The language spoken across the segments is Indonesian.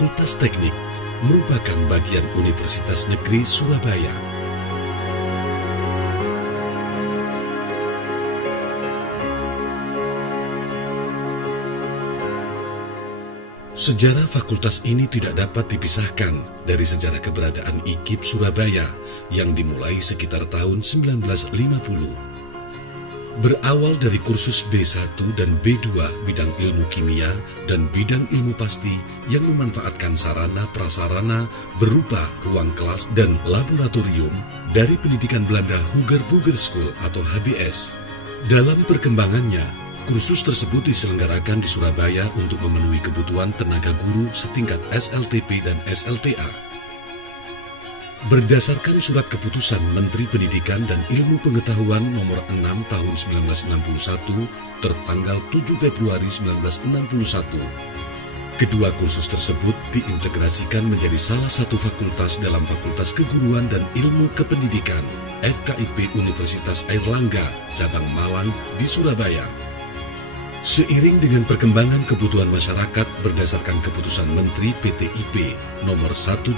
Fakultas Teknik merupakan bagian Universitas Negeri Surabaya. Sejarah fakultas ini tidak dapat dipisahkan dari sejarah keberadaan IKIP Surabaya yang dimulai sekitar tahun 1950. Berawal dari kursus B1 dan B2 bidang ilmu kimia dan bidang ilmu pasti yang memanfaatkan sarana-prasarana berupa ruang kelas dan laboratorium dari pendidikan Belanda Huger Burger School atau HBS. Dalam perkembangannya, kursus tersebut diselenggarakan di Surabaya untuk memenuhi kebutuhan tenaga guru setingkat SLTP dan SLTA. Berdasarkan surat keputusan Menteri Pendidikan dan Ilmu Pengetahuan nomor 6 tahun 1961 tertanggal 7 Februari 1961, kedua kursus tersebut diintegrasikan menjadi salah satu fakultas dalam Fakultas Keguruan dan Ilmu Kependidikan FKIP Universitas Airlangga, Cabang Malang di Surabaya. Seiring dengan perkembangan kebutuhan masyarakat berdasarkan keputusan Menteri PTIP nomor 182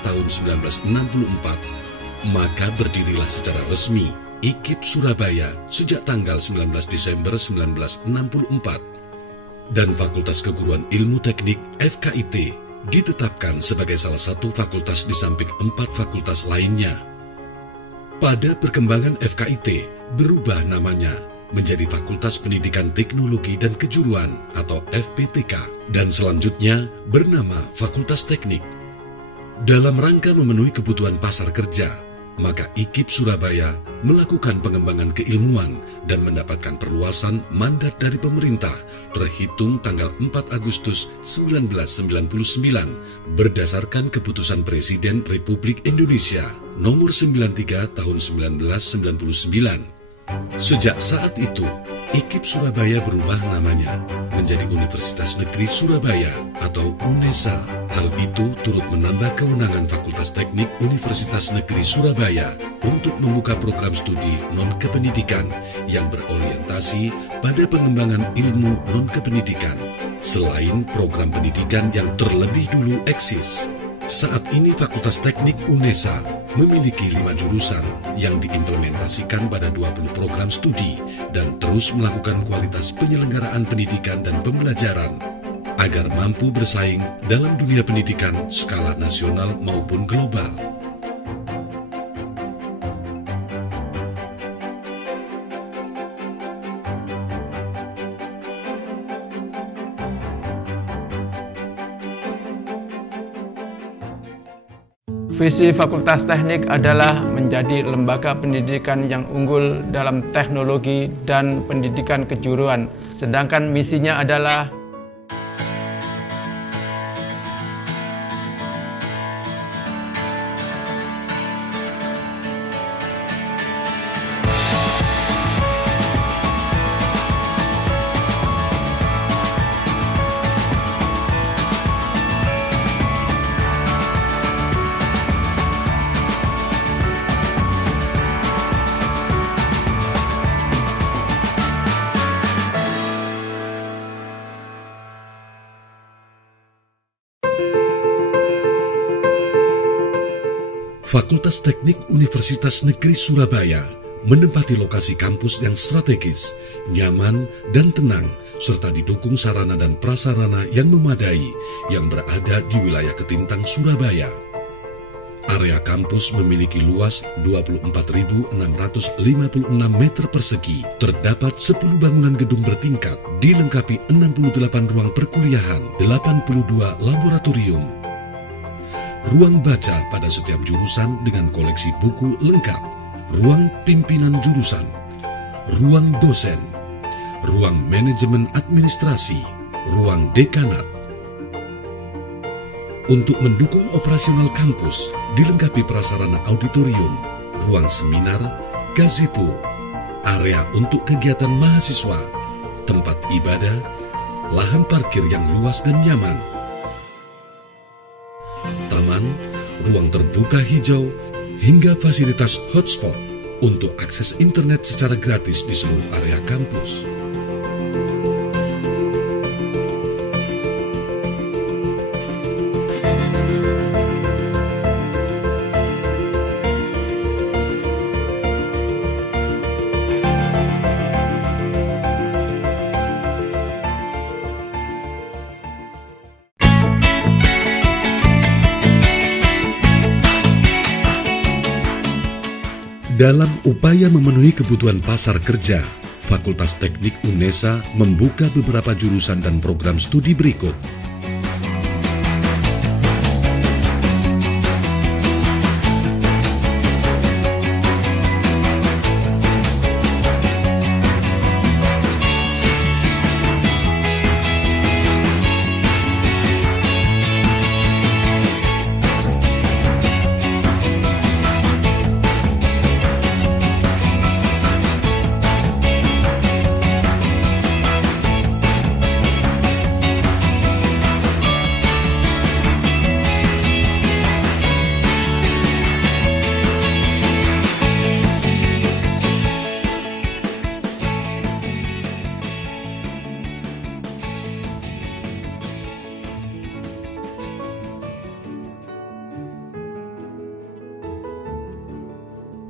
tahun 1964, maka berdirilah secara resmi IKIP Surabaya sejak tanggal 19 Desember 1964 dan Fakultas Keguruan Ilmu Teknik FKIT ditetapkan sebagai salah satu fakultas di samping 4 fakultas lainnya. Pada perkembangan FKIT berubah namanya menjadi Fakultas Pendidikan Teknologi dan Kejuruan atau FPTK dan selanjutnya bernama Fakultas Teknik. Dalam rangka memenuhi kebutuhan pasar kerja, maka IKIP Surabaya melakukan pengembangan keilmuan dan mendapatkan perluasan mandat dari pemerintah terhitung tanggal 4 Agustus 1999 berdasarkan keputusan Presiden Republik Indonesia nomor 93 tahun 1999. Sejak saat itu, IKIP Surabaya berubah namanya menjadi Universitas Negeri Surabaya atau UNESA. Hal itu turut menambah kewenangan Fakultas Teknik Universitas Negeri Surabaya untuk membuka program studi non-kependidikan yang berorientasi pada pengembangan ilmu non-kependidikan, selain program pendidikan yang terlebih dulu eksis. Saat ini Fakultas Teknik UNESA memiliki 5 jurusan yang diimplementasikan pada 20 program studi dan terus melakukan kualitas penyelenggaraan pendidikan dan pembelajaran agar mampu bersaing dalam dunia pendidikan skala nasional maupun global. Visi Fakultas Teknik adalah menjadi lembaga pendidikan yang unggul dalam teknologi dan pendidikan kejuruan. Sedangkan misinya adalah Fakultas Teknik Universitas Negeri Surabaya menempati lokasi kampus yang strategis, nyaman, dan tenang, serta didukung sarana dan prasarana yang memadai yang berada di wilayah Ketintang, Surabaya. Area kampus memiliki luas 24.656 meter persegi, terdapat 10 bangunan gedung bertingkat, dilengkapi 68 ruang perkuliahan, 82 laboratorium, ruang baca pada setiap jurusan dengan koleksi buku lengkap, ruang pimpinan jurusan, ruang dosen, ruang manajemen administrasi, ruang dekanat. Untuk mendukung operasional kampus, dilengkapi prasarana auditorium, ruang seminar, gazebo, area untuk kegiatan mahasiswa, tempat ibadah, lahan parkir yang luas dan nyaman, taman, ruang terbuka hijau, hingga fasilitas hotspot untuk akses internet secara gratis di seluruh area kampus. Dalam upaya memenuhi kebutuhan pasar kerja, Fakultas Teknik UNESA membuka beberapa jurusan dan program studi berikut.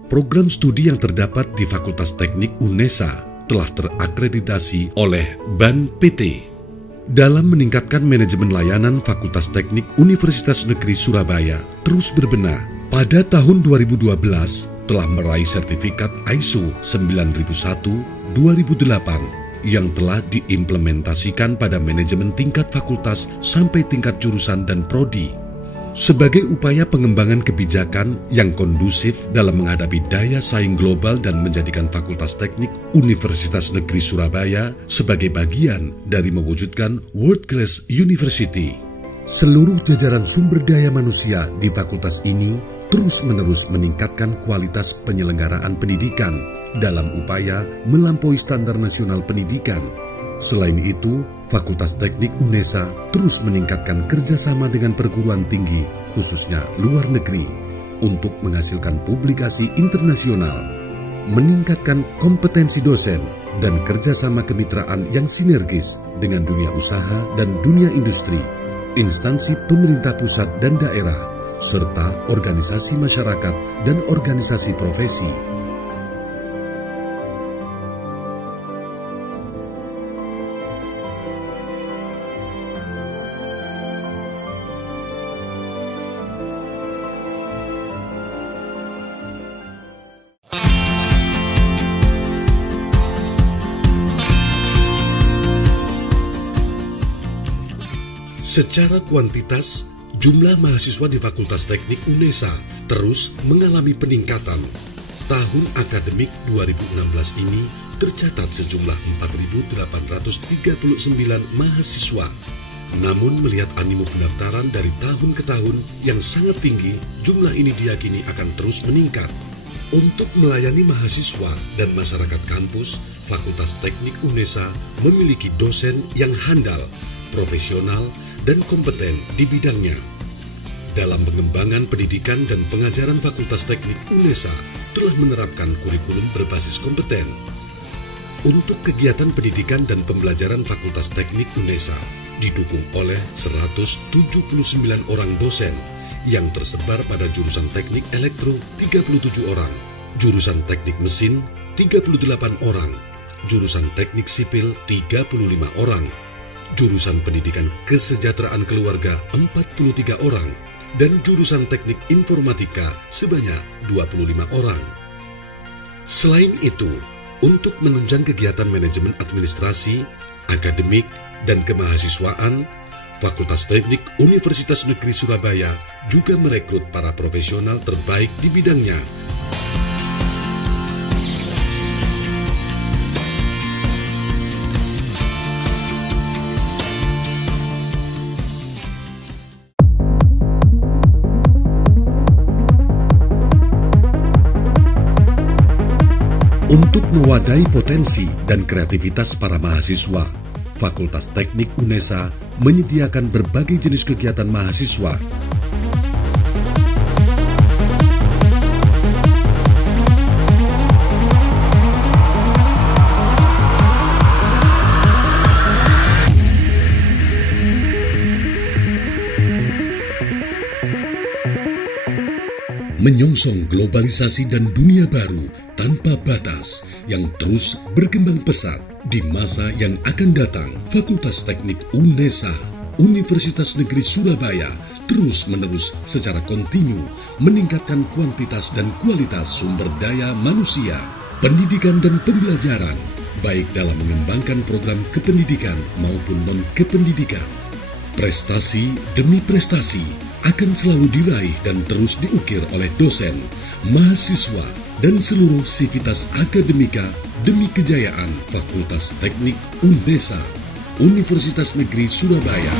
Program studi yang terdapat di Fakultas Teknik UNESA telah terakreditasi oleh BAN PT. Dalam meningkatkan manajemen layanan, Fakultas Teknik Universitas Negeri Surabaya terus berbenah. Pada tahun 2012 telah meraih sertifikat ISO 9001-2008 yang telah diimplementasikan pada manajemen tingkat fakultas sampai tingkat jurusan dan prodi. Sebagai upaya pengembangan kebijakan yang kondusif dalam menghadapi daya saing global dan menjadikan Fakultas Teknik Universitas Negeri Surabaya sebagai bagian dari mewujudkan World Class University. Seluruh jajaran sumber daya manusia di fakultas ini terus-menerus meningkatkan kualitas penyelenggaraan pendidikan dalam upaya melampaui standar nasional pendidikan. Selain itu, Fakultas Teknik UNESA terus meningkatkan kerjasama dengan perguruan tinggi, khususnya luar negeri, untuk menghasilkan publikasi internasional, meningkatkan kompetensi dosen, dan kerjasama kemitraan yang sinergis dengan dunia usaha dan dunia industri, instansi pemerintah pusat dan daerah, serta organisasi masyarakat dan organisasi profesi. Secara kuantitas, jumlah mahasiswa di Fakultas Teknik UNESA terus mengalami peningkatan. Tahun akademik 2016 ini tercatat sejumlah 4.839 mahasiswa. Namun melihat animo pendaftaran dari tahun ke tahun yang sangat tinggi, jumlah ini diyakini akan terus meningkat. Untuk melayani mahasiswa dan masyarakat kampus, Fakultas Teknik UNESA memiliki dosen yang handal, profesional, dan kompeten di bidangnya. Dalam pengembangan pendidikan dan pengajaran, Fakultas Teknik UNESA telah menerapkan kurikulum berbasis kompeten. Untuk kegiatan pendidikan dan pembelajaran, Fakultas Teknik UNESA didukung oleh 179 orang dosen yang tersebar pada jurusan Teknik Elektro 37 orang, jurusan Teknik Mesin 38 orang, jurusan Teknik Sipil 35 orang, jurusan Pendidikan Kesejahteraan Keluarga 43 orang, dan jurusan Teknik Informatika sebanyak 25 orang. Selain itu, untuk menunjang kegiatan manajemen administrasi, akademik, dan kemahasiswaan, Fakultas Teknik Universitas Negeri Surabaya juga merekrut para profesional terbaik di bidangnya. Untuk mewadahi potensi dan kreativitas para mahasiswa, Fakultas Teknik UNESA menyediakan berbagai jenis kegiatan mahasiswa. Menyongsong globalisasi dan dunia baru tanpa batas yang terus berkembang pesat di masa yang akan datang, Fakultas Teknik UNESA, Universitas Negeri Surabaya terus-menerus secara kontinu meningkatkan kuantitas dan kualitas sumber daya manusia, pendidikan dan pembelajaran, baik dalam mengembangkan program kependidikan maupun non-kependidikan. Prestasi demi prestasi akan selalu diraih dan terus diukir oleh dosen, mahasiswa, dan seluruh sivitas akademika demi kejayaan Fakultas Teknik UNESA, Universitas Negeri Surabaya.